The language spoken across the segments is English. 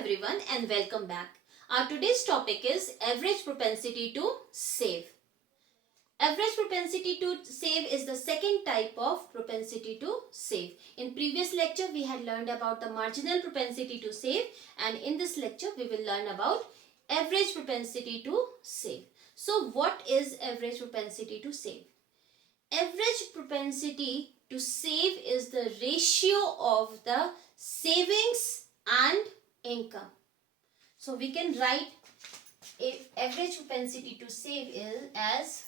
everyone and welcome back. Our today's topic is average propensity to save. Average propensity to save is the second type of propensity to save. In previous lecture we had learned about the marginal propensity to save, and in this lecture we will learn about average propensity to save. So what is average propensity to save? Average propensity to save is the ratio of the savings and income. So we can write average propensity to save is as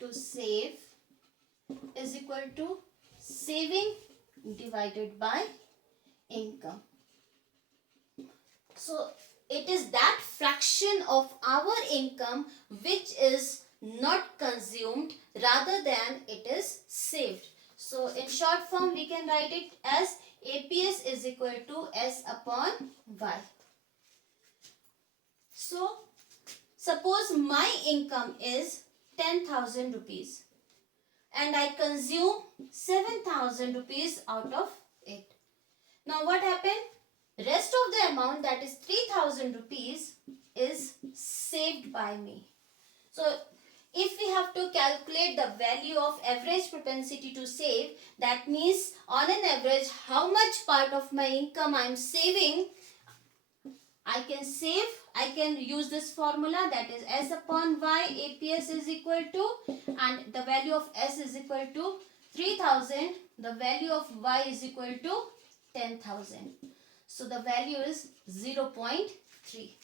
to save is equal to saving divided by income. So it is that fraction of our income which is not consumed rather than it is saved. So in short form we can write it as APS is equal to S upon Y. So suppose my income is 10,000 rupees and I consume 7,000 rupees out of it. Now what happened? Rest of the amount, that is 3,000 rupees, is saved by me. So if we have to calculate the value of average propensity to save, that means on an average how much part of my income I am saving, I can use this formula, that is S upon Y, APS is equal to, and the value of S is equal to 3,000, the value of Y is equal to 10,000. So the value is 0.3,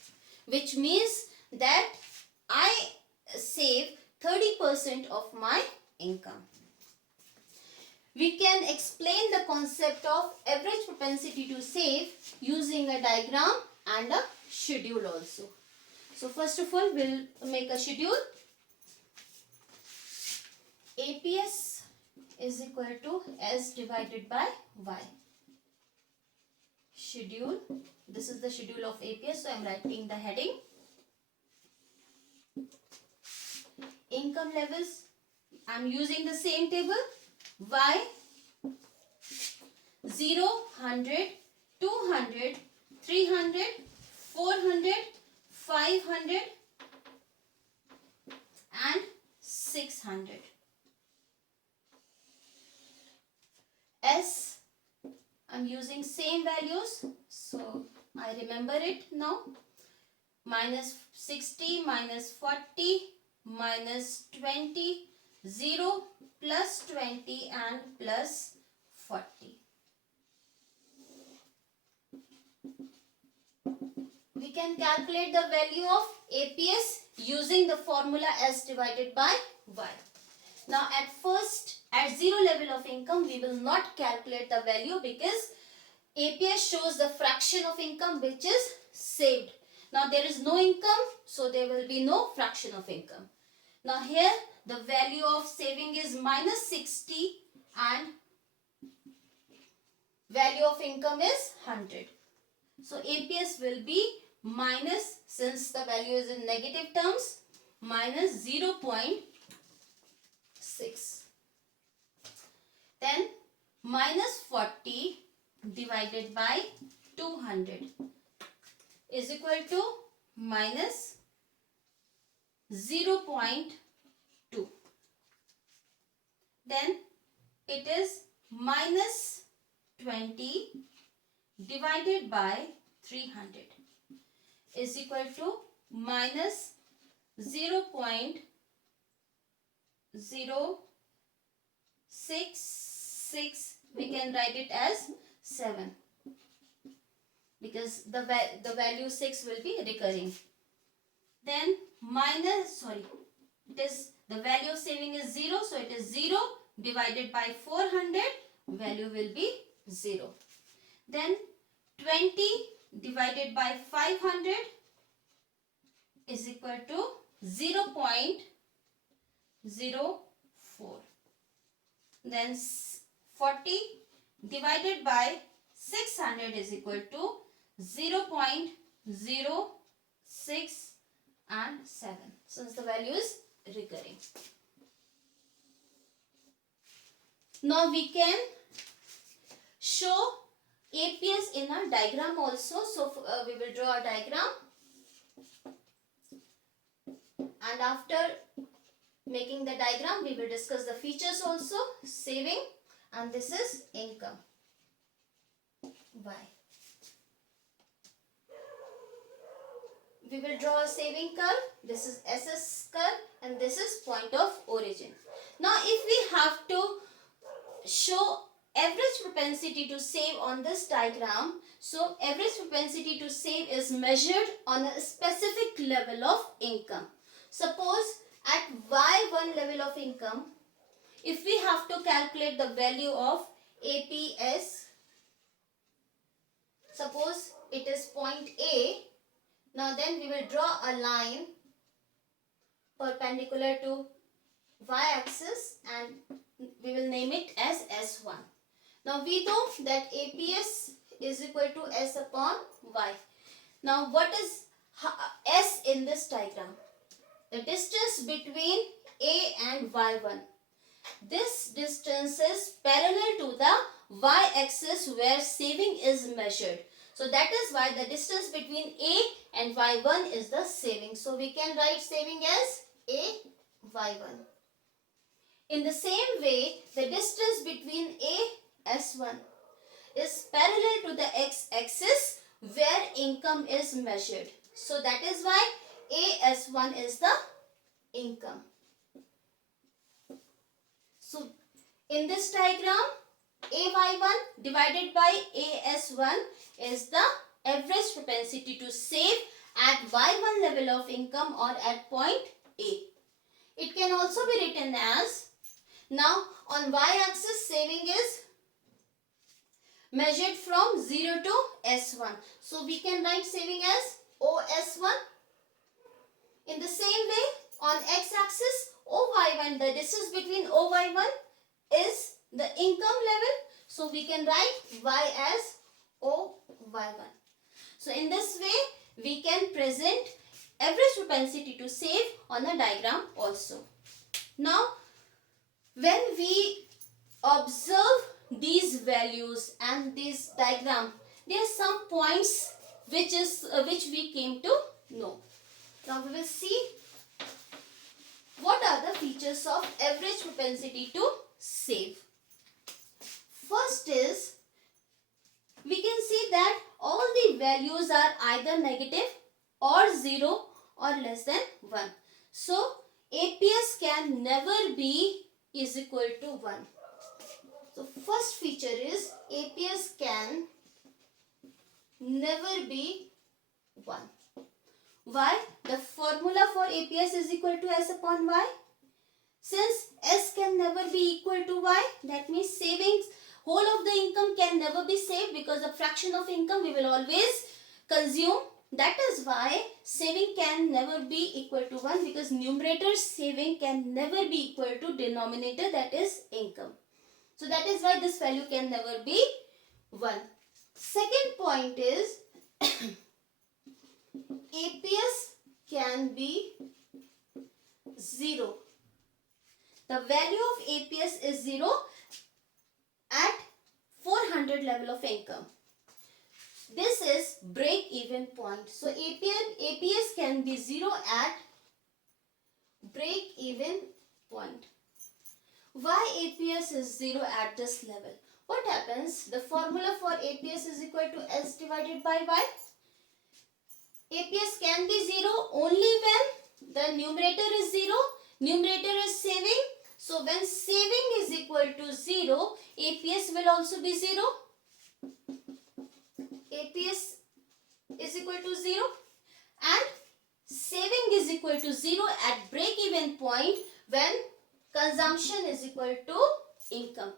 which means that I save 30% of my income. We can explain the concept of average propensity to save using a diagram and a schedule also. So first of all, we'll make a schedule. APS is equal to S divided by Y. Schedule. This is the schedule of APS, so I am writing the heading. Income levels, I am using the same table. Y 0, 100, 200, 300, 400, 500 and 600. S, I'm using same values, so I remember it now. Minus 60, minus 40, minus 20, 0, plus 20 and plus 40. We can calculate the value of APS using the formula S divided by Y. Now at zero level of income, we will not calculate the value because APS shows the fraction of income which is saved. Now there is no income, so there will be no fraction of income. Now here the value of saving is minus 60 and value of income is 100. So APS will be minus, since the value is in negative terms, minus 0.6. Then minus 40 divided by 200 is equal to minus 0.2. Then it is minus 20 divided by 300 is equal to minus 0.066. We can write it as 7 because the value 6 will be recurring. Then the value of saving is 0, so it is 0 divided by 400, value will be 0. Then 20 divided by 500 is equal to 0.04. Then 40 divided by 600 is equal to 0.06 and 7, since the value is recurring. Now we can show APS in a diagram also. So we will draw a diagram, and after making the diagram we will discuss the features also. Saving, and this is income, Y. We will draw a saving curve. This is SS curve and this is point of origin. Now if we have to show average propensity to save on this diagram, so average propensity to save is measured on a specific level of income. Suppose at Y1 level of income, if we have to calculate the value of APS, suppose it is point A. Now then we will draw a line perpendicular to y-axis and we will name it as S1. Now we know that APS is equal to S upon Y. Now what is S in this diagram? The distance between A and Y1. This distance is parallel to the y-axis where saving is measured. So that is why the distance between A and Y1 is the saving. So we can write saving as A Y1. In the same way, the distance between A S1 is parallel to the x-axis where income is measured. So that is why A S1 is the income. So in this diagram, AY1 divided by AS1 is the average propensity to save at Y1 level of income or at point A. It can also be written as, now on y-axis saving is measured from 0 to S1. So we can write saving as OS1. In the same way, on x-axis OY1, the distance between OY1 is the income level. So we can write Y as OY1. So in this way, we can present average propensity to save on a diagram also. Now, when we observe these values and this diagram, there are some points which we came to know. Now we will see what are the features of average propensity to save. First is, we can see that all the values are either negative or 0 or less than 1. So APS can never be is equal to 1. So first feature is APS can never be 1. Why? The formula for APS is equal to S upon Y. Since S can never be equal to Y, that means savings, whole of the income can never be saved because the fraction of income we will always consume. That is why saving can never be equal to 1, because numerator saving can never be equal to denominator, that is income. So that is why this value can never be 1. Second point is APS can be 0. The value of APS is 0 at 400 level of income. This is break-even point. So APS can be 0 at break-even point. Why APS is 0 at this level? What happens? The formula for APS is equal to S divided by Y. APS can be 0 only when the numerator is 0, numerator is saving. So when saving is equal to 0, APS will also be 0. APS is equal to 0 and saving is equal to 0 at break-even point when consumption is equal to income.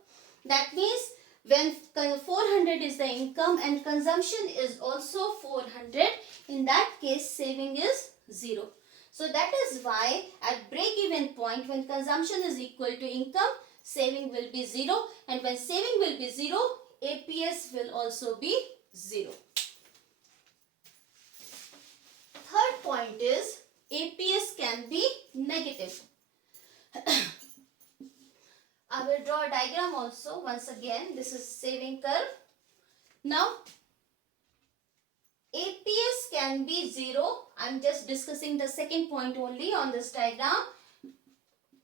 That means when 400 is the income and consumption is also 400, in that case saving is 0. So that is why at break-even point when consumption is equal to income, saving will be 0, and when saving will be 0, APS will also be 0. Third point is APS can be negative. I will draw a diagram also. Once again, this is saving curve Now APS can be 0. I'm just discussing the second point only on this diagram.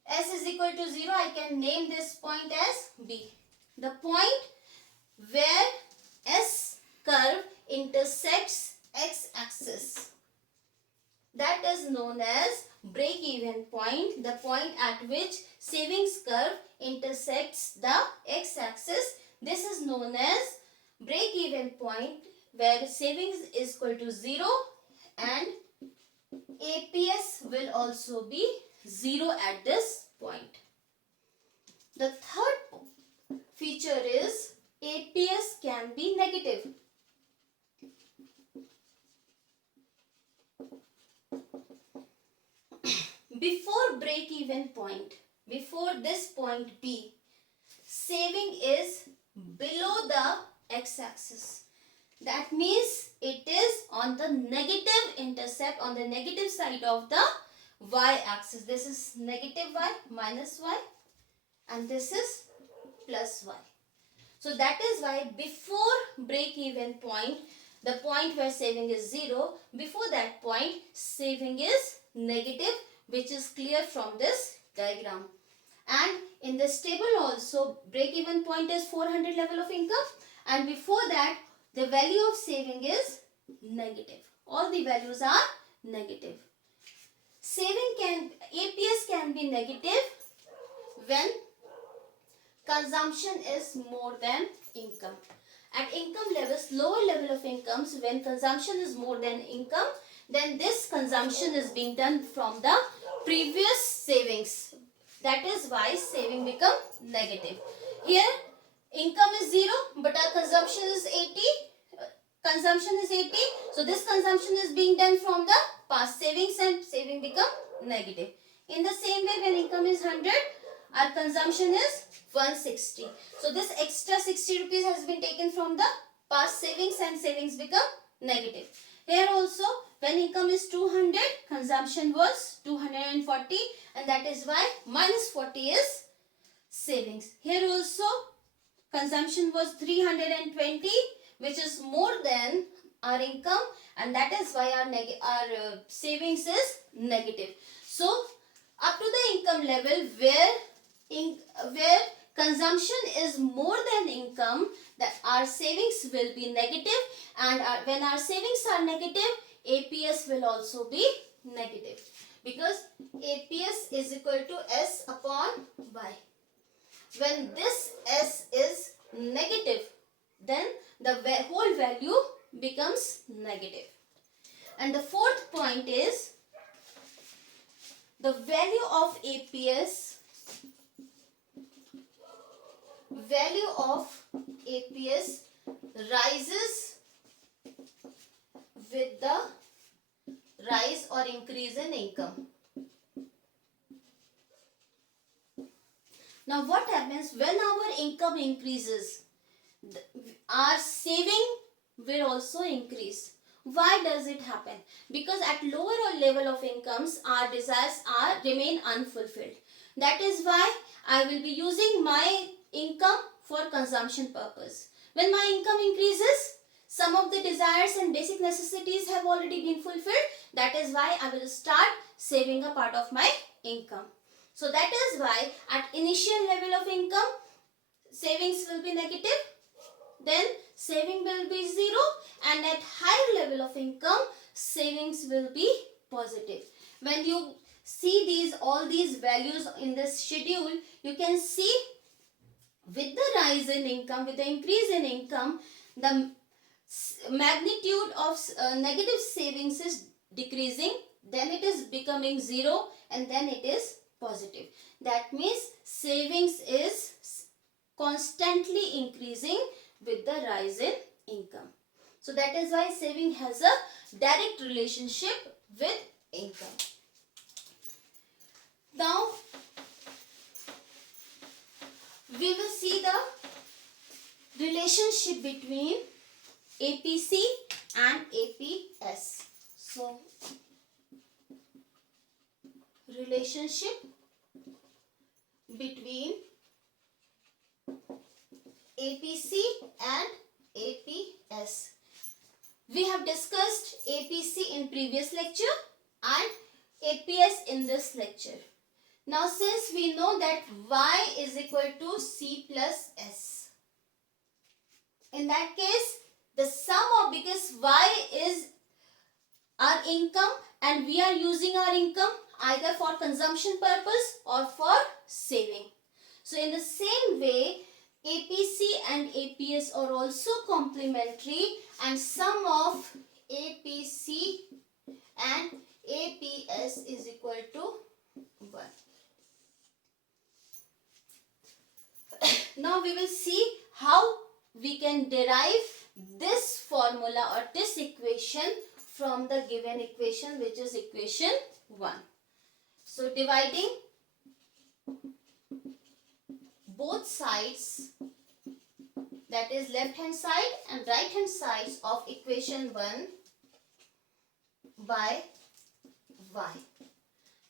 S is equal to 0. I can name this point as B. The point where S curve intersects x-axis. That is known as break-even point. The point at which savings curve intersects the x-axis. This is known as break-even point where savings is equal to 0 and APS will also be 0 at this point. The third feature is APS can be negative. Before break-even point, before this point B, saving is below the x-axis. That means it is on the negative intercept, on the negative side of the y-axis. This is negative y, minus y, and this is plus y. So that is why before break-even point, the point where saving is 0, before that point saving is negative, which is clear from this diagram. And in this table also, break-even point is 400 level of income, and before that the value of saving is negative. All the values are negative. APS can be negative when consumption is more than income. At income levels, lower level of incomes, when consumption is more than income, then this consumption is being done from the previous savings. That is why saving become negative. Here income is 0 but our consumption is 80. So this consumption is being done from the past savings and saving become negative. In the same way, when income is 100, our consumption is 160. So this extra 60 rupees has been taken from the past savings and savings become negative. Here also, when income is 200, consumption was 240, and that is why minus 40 is savings. Here also, consumption was 320, which is more than our income, and that is why our savings is negative. So up to the income level where consumption is more than income, that our savings will be negative, and when our savings are negative, APS will also be negative, because APS is equal to S upon Y. When this S is negative, then the whole value becomes negative. And the fourth point is the value of APS. Value of APS rises with the rise or increase in income. Now what happens when our income increases? Our saving will also increase. Why does it happen? Because at lower level of incomes, our desires remain unfulfilled. That is why I will be using my income for consumption purpose. When my income increases, some of the desires and basic necessities have already been fulfilled. That is why I will start saving a part of my income. So that is why at initial level of income, savings will be negative. Then saving will be 0, and at higher level of income, savings will be positive. When you see all these values in this schedule, you can see with the rise in income, with the increase in income, the magnitude of negative savings is decreasing, then it is becoming 0, and then it is positive. That means savings is constantly increasing with the rise in income. So that is why saving has a direct relationship with income. Now we will see the relationship between APC and APS. So relationship between APC and APS. We have discussed APC in previous lecture and APS in this lecture. Now since we know that Y is equal to C plus S, in that case the sum of, because Y is our income and we are using our income either for consumption purpose or for saving. So in the same way, APC and APS are also complementary, and sum of APC and APS is equal to 1. Now we will see how we can derive this formula or this equation from the given equation, which is equation 1. So dividing both sides, that is left hand side and right hand sides of equation 1 by Y.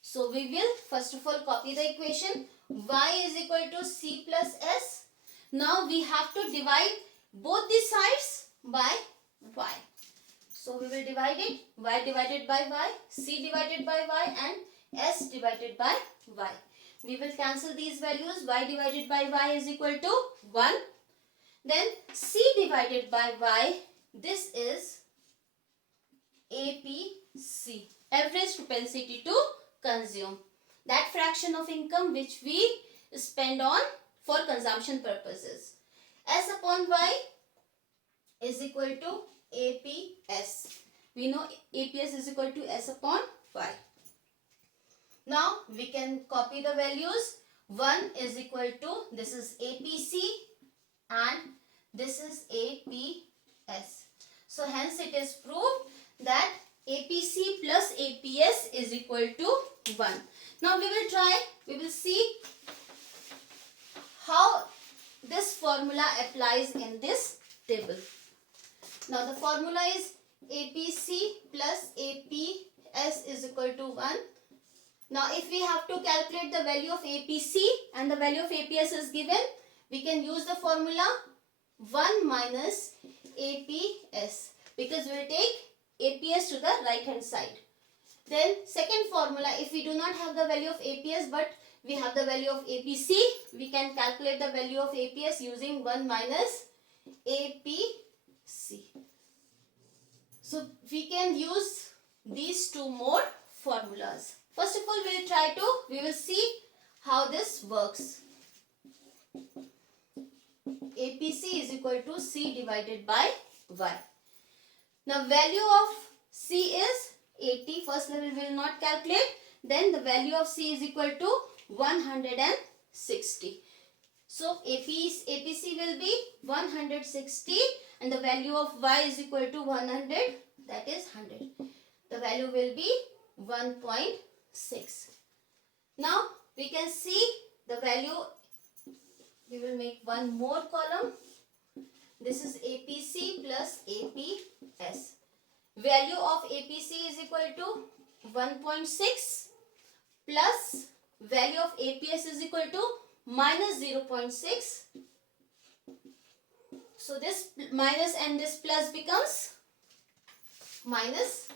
So we will first of all copy the equation. Y is equal to C plus S. Now we have to divide both the sides by Y. So we will divide it, Y divided by Y, C divided by Y and S divided by Y. We will cancel these values. Y divided by Y is equal to 1. Then C divided by Y, this is APC, average propensity to consume. That fraction of income which we spend on for consumption purposes. S upon Y is equal to APS. We know APS is equal to S upon Y. Now we can copy the values. 1 is equal to, this is APC and this is APS. So hence it is proved that APC plus APS is equal to 1. Now we will see how this formula applies in this table. Now the formula is APC plus APS is equal to 1. Now if we have to calculate the value of APC and the value of APS is given, we can use the formula 1 minus APS, because we will take APS to the right hand side. Then second formula, if we do not have the value of APS but we have the value of APC, we can calculate the value of APS using 1 minus APC. So we can use these two more formulas. First of all, we will see how this works. APC is equal to C divided by Y. Now value of C is 80. First level will not calculate. Then the value of C is equal to 160. So APC will be 160 and the value of Y is equal to 100, that is 100. The value will be 1.6. Now we can see the value. We will make one more column. This is APC plus APS. Value of APC is equal to 1.6 plus value of APS is equal to minus 0.6. So this minus and this plus becomes minus.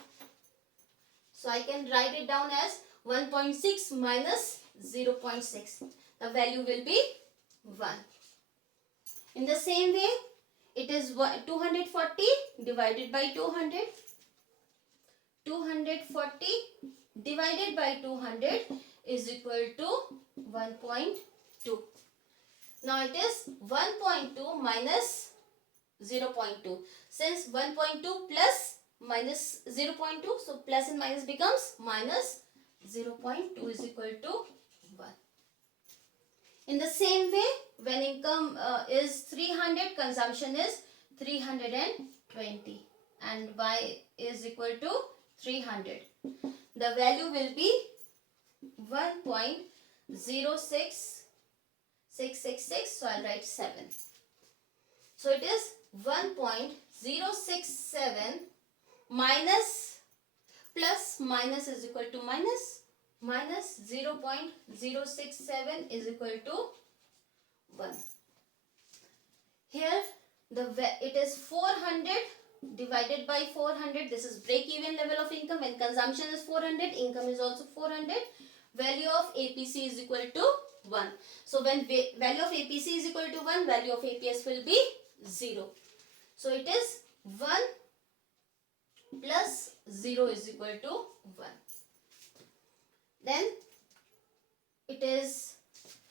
So I can write it down as 1.6 minus 0.6. The value will be 1. In the same way, it is 240 divided by 200. 240 divided by 200 is equal to 1.2. Now it is 1.2 minus 0.2. Since 1.2 plus minus 0.2, so plus and minus becomes minus 0.2 is equal to 1. In the same way, when income is 300, consumption is 320 and Y is equal to 300. The value will be 1.06666, so I'll write 7. So it is 1.067 minus plus minus is equal to minus. Minus 0.067 is equal to 1. Here It is 400 divided by 400. This is break-even level of income. When consumption is 400, income is also 400. Value of APC is equal to 1. So when value of APC is equal to 1, value of APS will be 0. So it is 1 plus 0 is equal to 1. Then it is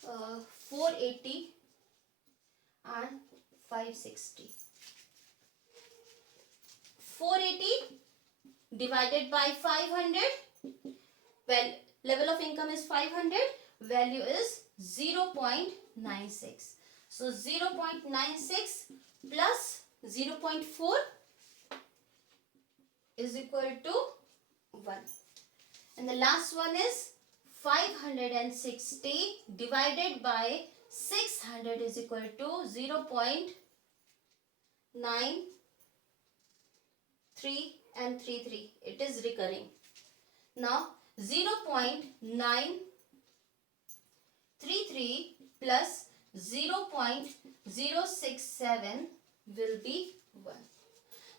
480 and 560. 480 divided by 500. Well, level of income is 500. Value is 0.96. So 0.96 plus 0.4 is equal to 1. And the last one is 560 divided by 600 is equal to 0.93 and 33. It is recurring. Now 0.933 plus 0.067 will be 1.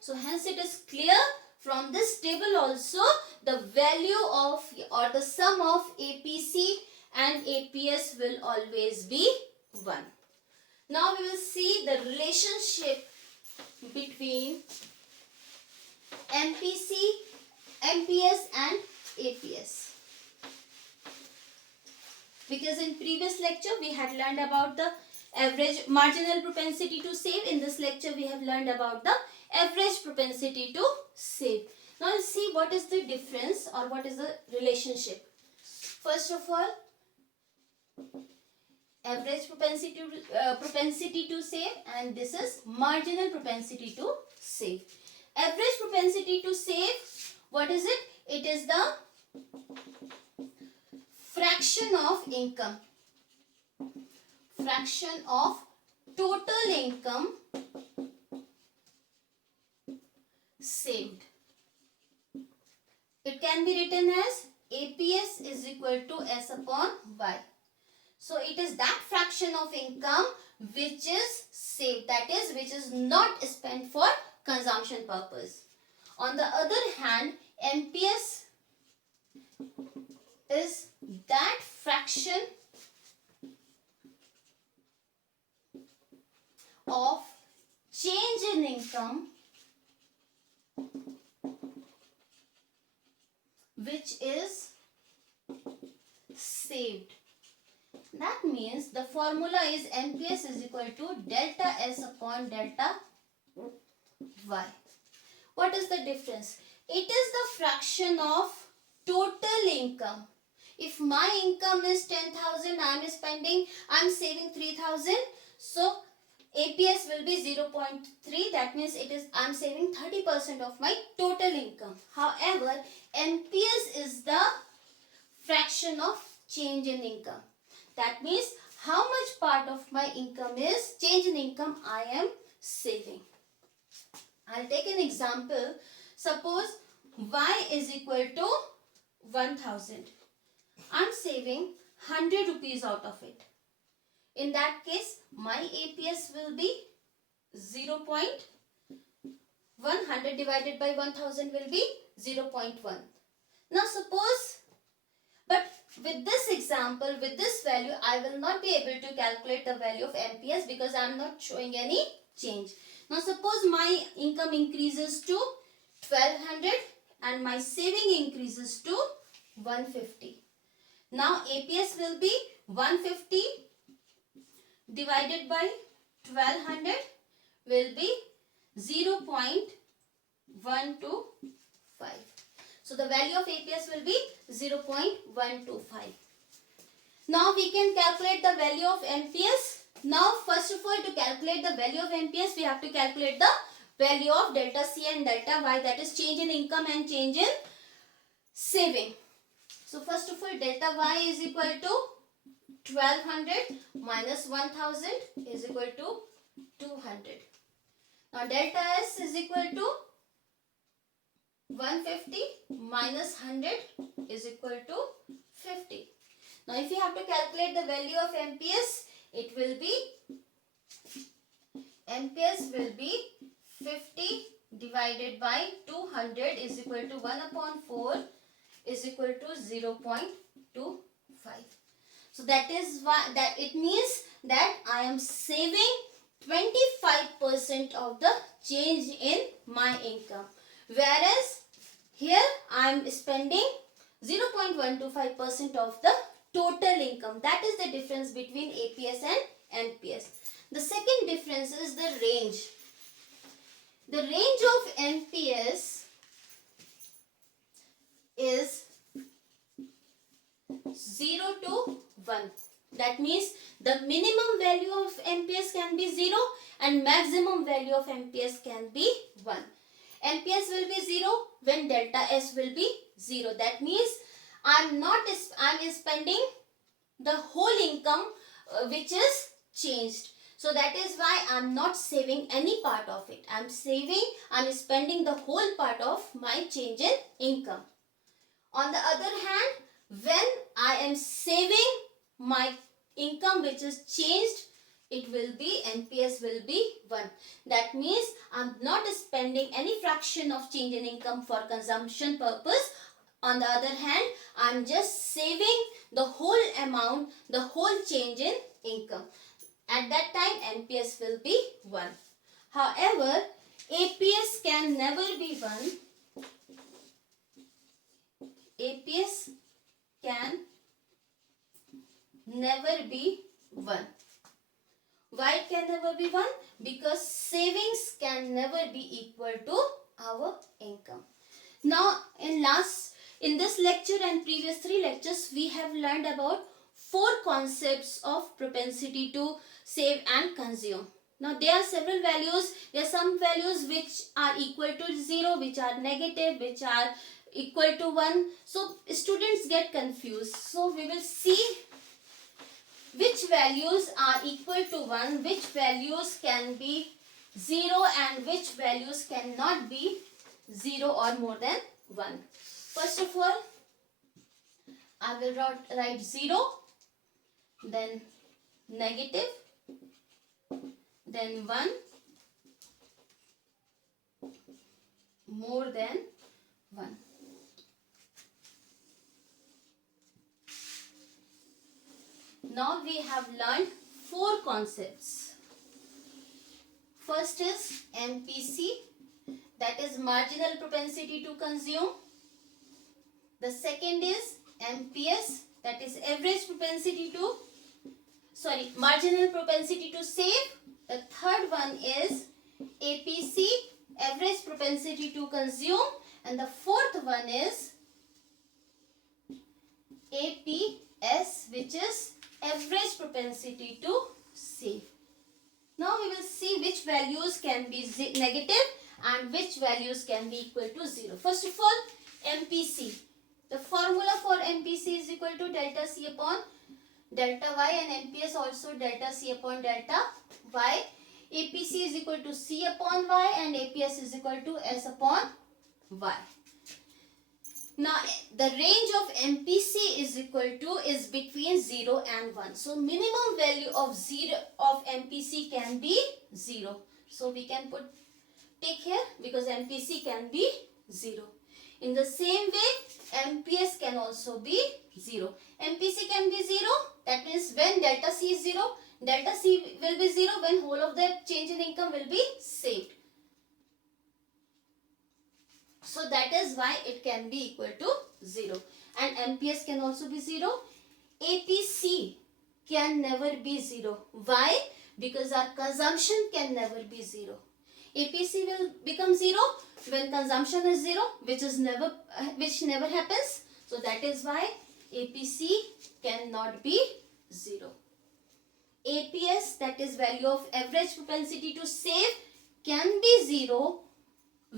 So hence it is clear from this table also the value of or the sum of APC and APS will always be 1. Now we will see the relationship between MPC, MPS and APS. Because in previous lecture we had learned about the average marginal propensity to save. In this lecture we have learned about the average propensity to save. Now let's see what is the difference or what is the relationship. First of all, average propensity to save, and this is marginal propensity to save. Average propensity to save, what is it? It is the fraction of income, fraction of total income saved. It can be written as APS is equal to S upon Y. So it is that fraction of income which is saved, that is which is not spent for consumption purpose. On the other hand, MPS is that fraction of change in income which is saved. That means the formula is MPS is equal to delta S upon delta Y. What is the difference? It is the fraction of total income. If my income is 10,000, I am saving 3,000. So APS will be 0.3. That means I am saving 30% of my total income. However, MPS is the fraction of change in income. That means how much part of my income is change in income I am saving. I'll take an example. Suppose Y is equal to 1,000. I'm saving 100 rupees out of it. In that case, my APS will be 0.100 divided by 1,000 will be 0.1. Now suppose, but with this example, with this value, I will not be able to calculate the value of MPS because I am not showing any change. Now suppose my income increases to 1,200 and my saving increases to 150. Now APS will be 150 divided by 1,200 will be 0.125. So the value of APS will be 0.125. Now we can calculate the value of MPS. Now first of all, to calculate the value of MPS, we have to calculate the value of delta C and delta Y, that is change in income and change in saving. So first of all, delta Y is equal to 1,200 minus 1,000 is equal to 200. Now delta S is equal to 150 minus 100 is equal to 50. Now if you have to calculate the value of MPS, it will be MPS will be 50 divided by 200 is equal to 1 upon 4 is equal to 0.25. So that is why that it means that I am saving 25% of the change in my income. Whereas here I am spending 0.125% of the total income. That is the difference between APS and NPS. The second difference is the range. The range of NPS is 0 to 1. That means the minimum value of NPS can be 0 and maximum value of NPS can be 1. NPS will be 0 when delta S will be 0. That means I'm spending the whole income which is changed. So that is why I'm not saving any part of it. I'm spending the whole part of my change in income. On the other hand, when I am saving my income which is changed, it will be NPS will be 1. That means I'm not spending any fraction of change in income for consumption purpose. On the other hand, I'm just saving the whole amount, the whole change in income. At that time, NPS will be 1. However, APS can never be 1. APS can never be 1. Why it can never be 1? Because savings can never be equal to our income. Now, in this lecture and previous 3 lectures, we have learned about 4 concepts of propensity to save and consume. Now, there are several values. There are some values which are equal to 0, which are negative, which are equal to 1. So, students get confused. So, we will see which values are equal to 1, which values can be 0 and which values cannot be 0 or more than 1. First of all, I will write 0, then negative, then 1, more than 1. Now we have learned 4 concepts. First is MPC, that is marginal propensity to consume. The second is MPS, that is marginal propensity to save. The third one is APC, average propensity to consume. And the fourth one is APS, which is average propensity to save. Now we will see which values can be negative and which values can be equal to 0. First of all, MPC. The formula for MPC is equal to delta C upon delta Y, and MPS also delta C upon delta Y. APC is equal to C upon Y and APS is equal to S upon Y. Now the range of MPC is between 0 and 1. So minimum value of MPC can be 0. So we can take here because MPC can be 0. In the same way, MPS can also be 0. MPC can be 0. That means when delta C is 0, delta C will be 0 when whole of the change in income will be saved. So that is why it can be equal to 0. And MPS can also be 0. APC can never be 0. Why? Because our consumption can never be 0. APC will become 0 when consumption is 0, which never happens. So that is why APC cannot be 0. APS, that is value of average propensity to save, can be 0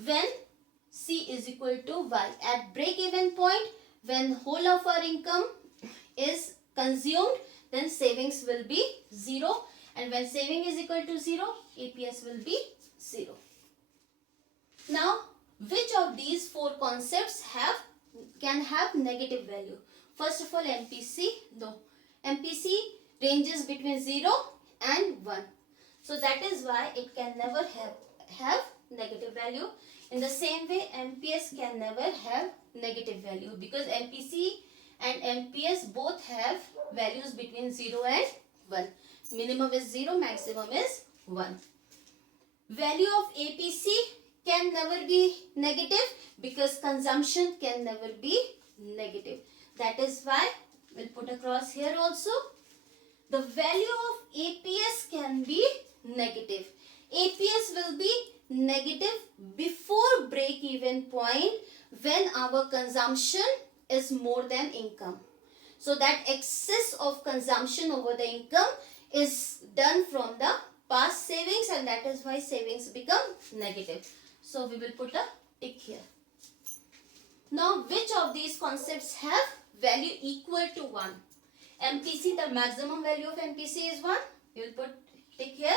when C is equal to Y. At break-even point, when whole of our income is consumed, then savings will be 0. And when saving is equal to 0, APS will be 0. Now, which of these 4 concepts can have negative value? First of all, MPC. No. MPC ranges between 0 and 1. So that is why it can never have negative value. In the same way, MPS can never have negative value because MPC and MPS both have values between 0 and 1. Minimum is 0, maximum is 1. Value of APC can never be negative because consumption can never be negative. That is why we'll put across here also. The value of APS can be negative. APS will be negative before break-even point when our consumption is more than income. So that excess of consumption over the income is done from the past savings, and that is why savings become negative. So we will put a tick here. Now which of these concepts have value equal to 1? MPC, the maximum value of MPC is 1. We will put tick here.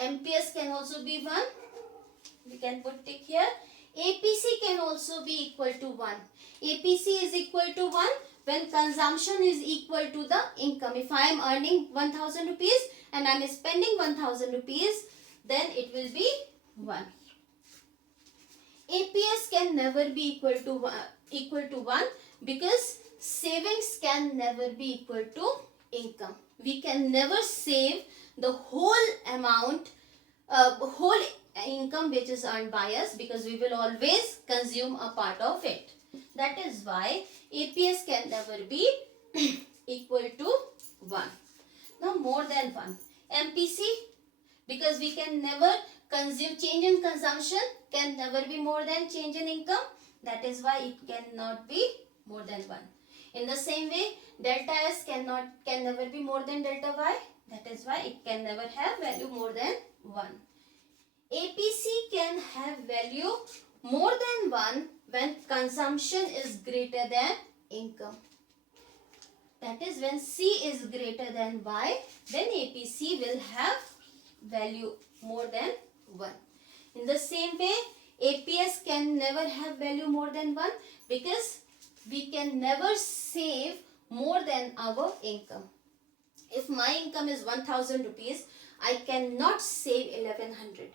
MPS can also be 1. We can put tick here. APC can also be equal to 1. APC is equal to 1 when consumption is equal to the income. If I am earning 1000 rupees and I am spending 1000 rupees, then it will be 1. APS can never be equal to 1 because savings can never be equal to income. We can never save the whole amount, whole income which is earned by us, because we will always consume a part of it. That is why APS can never be equal to 1. Now more than 1. MPC, because we can never consume, change in consumption can never be more than change in income. That is why it cannot be more than 1. In the same way, delta S can never be more than delta Y. That is why it can never have value more than 1. APC can have value more than 1 when consumption is greater than income. That is, when C is greater than Y, then APC will have value more than 1. In the same way, APS can never have value more than 1 because we can never save more than our income. If my income is 1000 rupees, I cannot save 1100.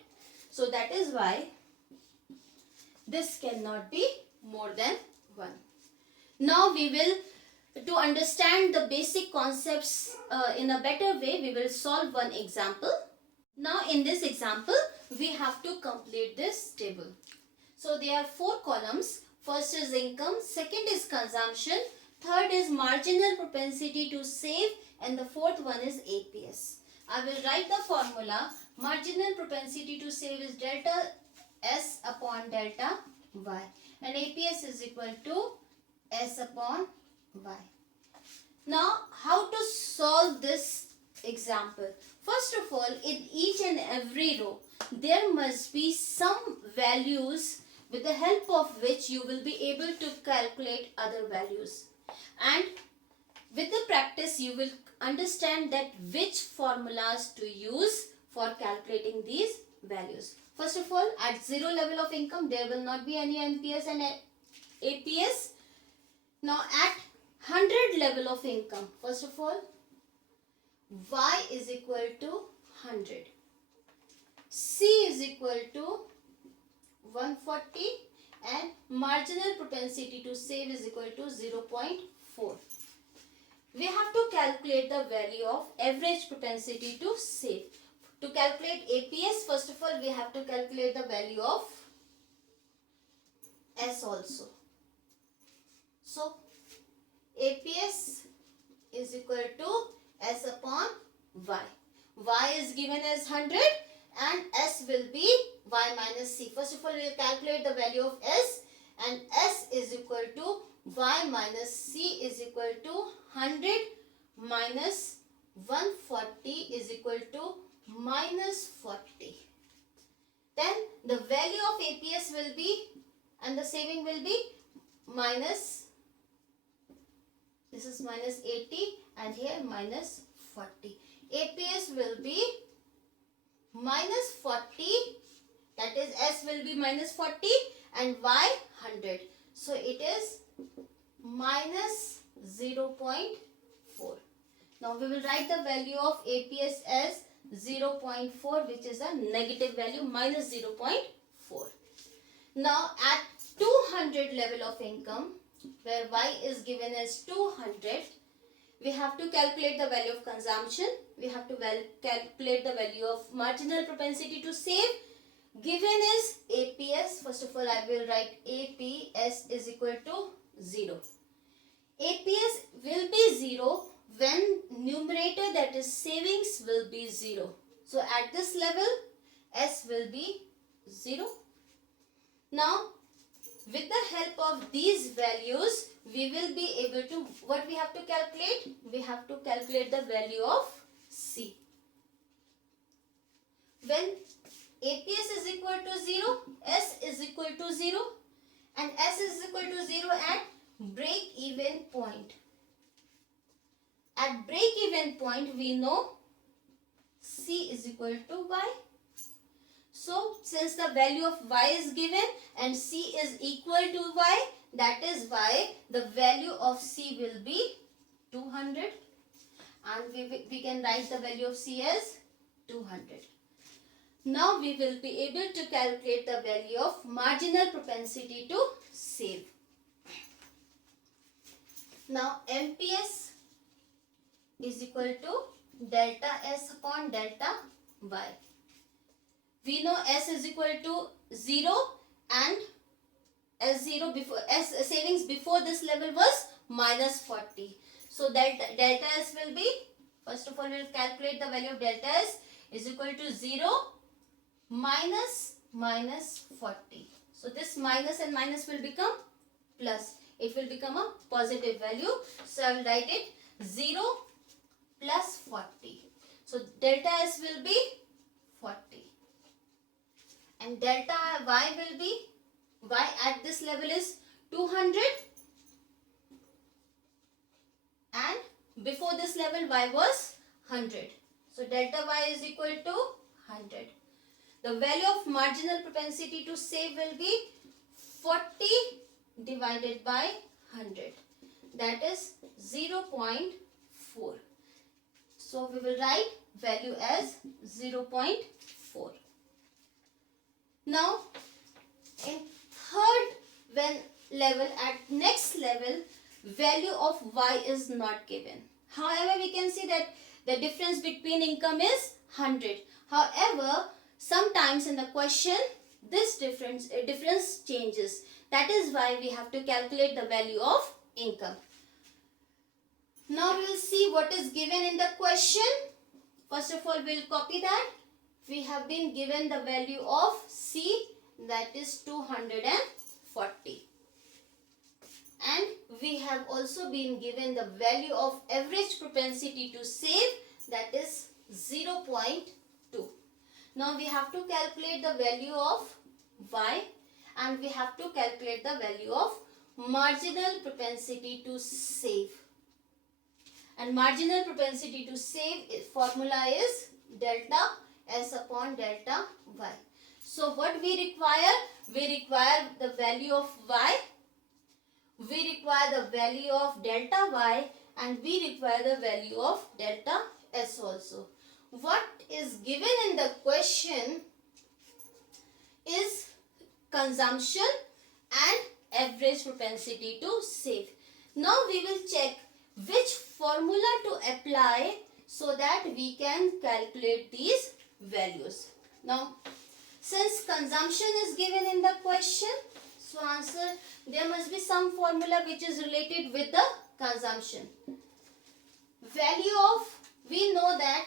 So that is why this cannot be more than 1. Now we will, to understand the basic concepts in a better way, we will solve one example. Now in this example, we have to complete this table. So there are 4 columns. First is income, second is consumption, third is marginal propensity to save, and the fourth one is APS. I will write the formula. Marginal propensity to save is delta S upon delta Y, and APS is equal to S upon Y. Now how to solve this example? First of all, in each and every row, there must be some values with the help of which you will be able to calculate other values. And with the practice, you will understand that which formulas to use for calculating these values. First of all, at 0 level of income, there will not be any MPS and APS. Now at 100 level of income, first of all, Y is equal to 100. C is equal to 140 and marginal propensity to save is equal to 0.4. We have to calculate the value of average propensity to save. To calculate APS, first of all, we have to calculate the value of S also. So, APS is equal to S upon Y. Y is given as 100 and S will be Y minus C. First of all, we will calculate the value of S, and S is equal to Y minus C is equal to 100 minus 140 is equal to minus 40. Then the value of APS will be, and the saving will be minus, this is minus 80 and here minus 40. APS will be minus 40, that is S will be minus 40 and Y 100. So it is minus 0.4. Now we will write the value of APS as 0.4, which is a negative value, minus 0.4. Now at 200 level of income, where y is given as 200, we have to calculate the value of consumption. We have to calculate the value of marginal propensity to save. Given is APS. First of all, I will write APS is equal to 0. APS will be 0 when numerator, that is savings, will be 0. So at this level, S will be 0. Now, with the help of these values, we will be able to, what we have to calculate? We have to calculate the value of C. When APS is equal to 0, S is equal to 0, and S is equal to 0 at break-even point. At break-even point, we know C is equal to Y. So, since the value of Y is given and C is equal to Y, that is why the value of C will be 200, and we can write the value of C as 200. Now we will be able to calculate the value of marginal propensity to save. Now MPS is equal to delta S upon delta Y. We know S is equal to 0 and S0 before S savings before this level was minus 40. So delta S will be, first of all we will calculate the value of delta S is equal to 0 minus 40. So this minus and minus will become plus. It will become a positive value. So I will write it 0 plus 40. So delta S will be 40. And delta Y will be, Y at this level is 200. And before this level Y was 100. So delta Y is equal to 100. The value of marginal propensity to save will be 40 divided by 100. That is 0.4. So we will write value as 0.4. Now in third level, at next level, value of Y is not given. However, we can see that the difference between income is 100. However, sometimes in the question, this difference changes. That is why we have to calculate the value of income. Now we will see what is given in the question. First of all, we will copy that. We have been given the value of C, that is 240. And we have also been given the value of average propensity to save, that is 0.2. Now we have to calculate the value of Y, and we have to calculate the value of marginal propensity to save. And marginal propensity to save formula is delta S upon delta Y. So what we require? We require the value of Y, we require the value of delta Y, and we require the value of delta S also. What is given in the question is consumption and average propensity to save. Now we will check which formula to apply so that we can calculate these values. Now, since consumption is given in the question, so answer, there must be some formula which is related with the consumption. Value of, we know that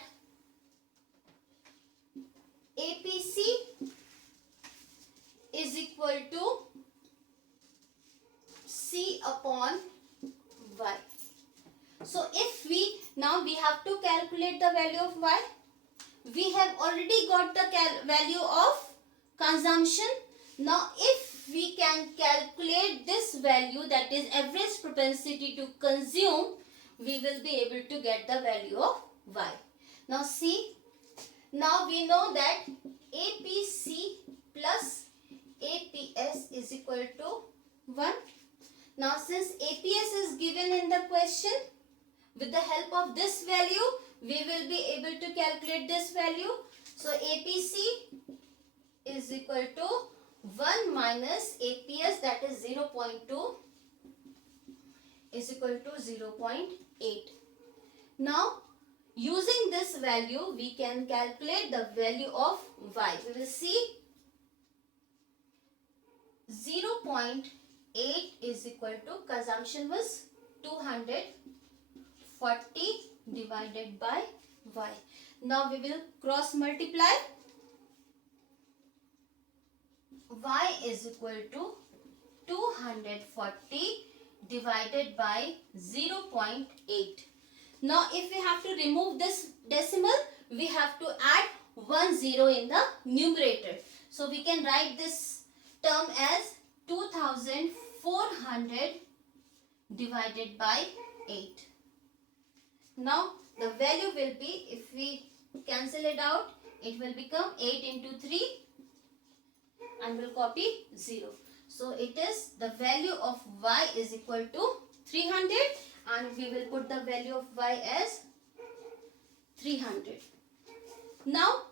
APC is equal to C upon Y. So if now we have to calculate the value of Y. We have already got the value of consumption. Now if we can calculate this value, that is average propensity to consume, we will be able to get the value of Y. Now see, now we know that APC plus APS is equal to 1. Now since APS is given in the question, with the help of this value, we will be able to calculate this value. So APC is equal to 1 minus APS, that is 0.2 is equal to 0.8. Now using this value we can calculate the value of Y. We will see 0.8 is equal to, consumption was 240 divided by Y. Now we will cross multiply. Y is equal to 240 divided by 0.8. Now if we have to remove this decimal, we have to add 1 0 in the numerator. So we can write this term as 2400 divided by 8. Now the value will be, if we cancel it out, it will become 8 into 3 and we'll copy 0. So it is, the value of Y is equal to 300 and we will put the value of Y as 300. Now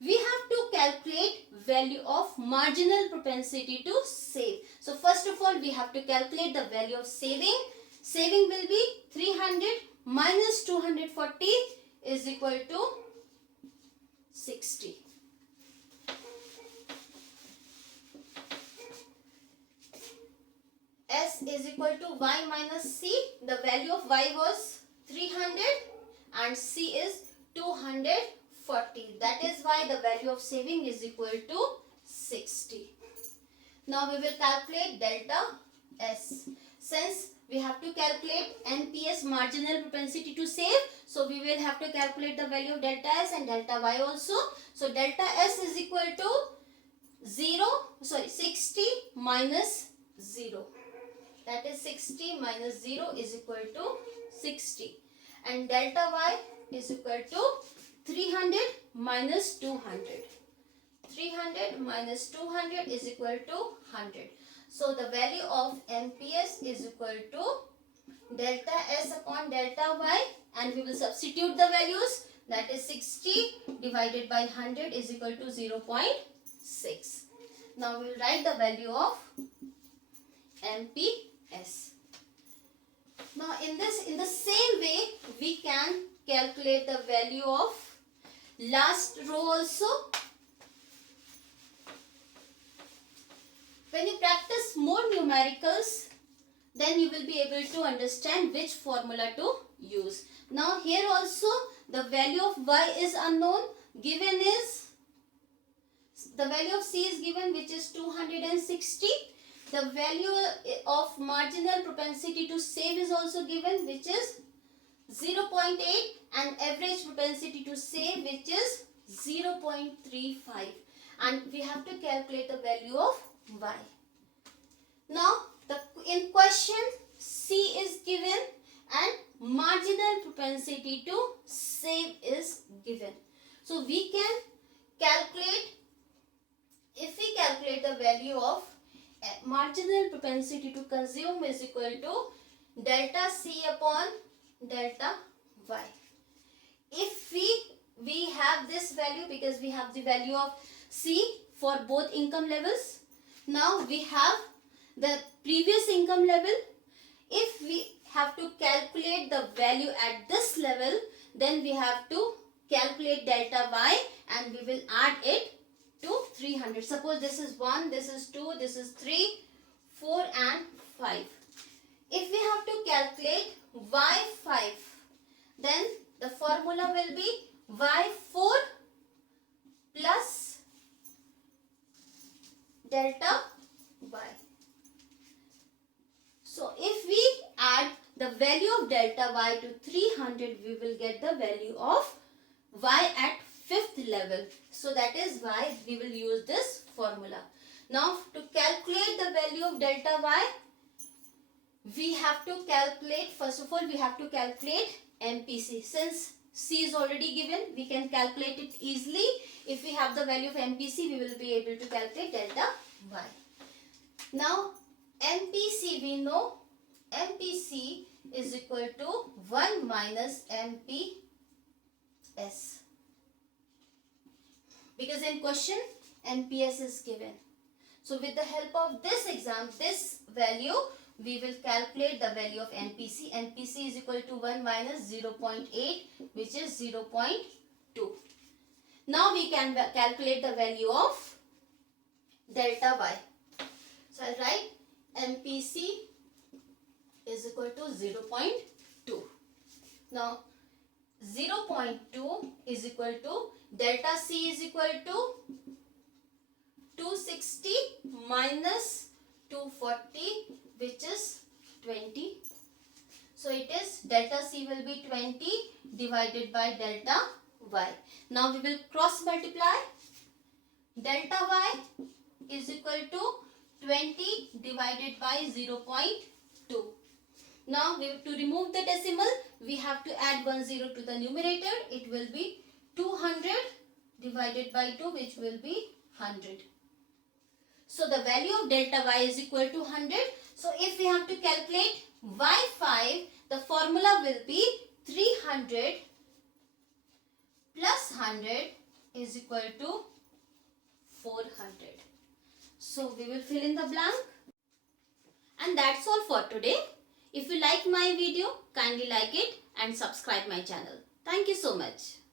we have to calculate value of marginal propensity to save. So first of all we have to calculate the value of saving. Saving will be 300 minus 240 is equal to 60. S is equal to Y minus C. The value of Y was 300 and C is 240. That is why the value of saving is equal to 60. Now we will calculate delta S. Since we have to calculate NPS, marginal propensity to save, so we will have to calculate the value of delta S and delta Y also. So delta S is equal to 60 minus 0. That is 60 minus 0 is equal to 60. And delta Y is equal to 300 minus 200. 300 minus 200 is equal to 100. So the value of MPS is equal to delta S upon delta Y, and we will substitute the values. That is 60 divided by 100 is equal to 0.6. Now we will write the value of MPS. Now in the same way we can calculate the value of last row also. When you practice more numericals, then you will be able to understand which formula to use. Now here also the value of Y is unknown. Given is, the value of C is given, which is 260. The value of marginal propensity to save is also given, which is 0.8, and average propensity to save, which is 0.35. And we have to calculate the value of Y. Now in question C is given and marginal propensity to save is given. So we can calculate, if we calculate the value of marginal propensity to consume is equal to delta C upon delta Y. If we have this value, because we have the value of C for both income levels. Now we have the previous income level. If we have to calculate the value at this level, then we have to calculate delta Y and we will add it to 300. Suppose this is 1, this is 2, this is 3, 4 and 5. If we have to calculate Y5, then the formula will be Y4 plus delta Y. So if we add the value of delta Y to 300, we will get the value of Y at 5th level. So that is why we will use this formula. Now to calculate the value of delta Y, we have to calculate, first of all we have to calculate MPC. Since C is already given, we can calculate it easily. If we have the value of MPC, we will be able to calculate delta Y. Now MPC, we know MPC is equal to 1 minus MP NPS. Because in question, NPS is given. So with the help of this exam, this value, we will calculate the value of NPC. NPC is equal to 1 minus 0.8, which is 0.2. Now we can calculate the value of delta Y. So I'll write MPC is equal to 0.2. Now 0.2 is equal to delta C is equal to 260 minus 240, which is 20. So it is delta C will be 20 divided by delta Y. Now we will cross multiply. Delta Y is equal to 20 divided by 0.2. Now to remove the decimal, we have to add 1 0 to the numerator. It will be 200 divided by 2, which will be 100. So the value of delta Y is equal to 100. So if we have to calculate Y5, the formula will be 300 plus 100 is equal to 400. So we will fill in the blank. And that's all for today. If you like my video, kindly like it and subscribe my channel. Thank you so much.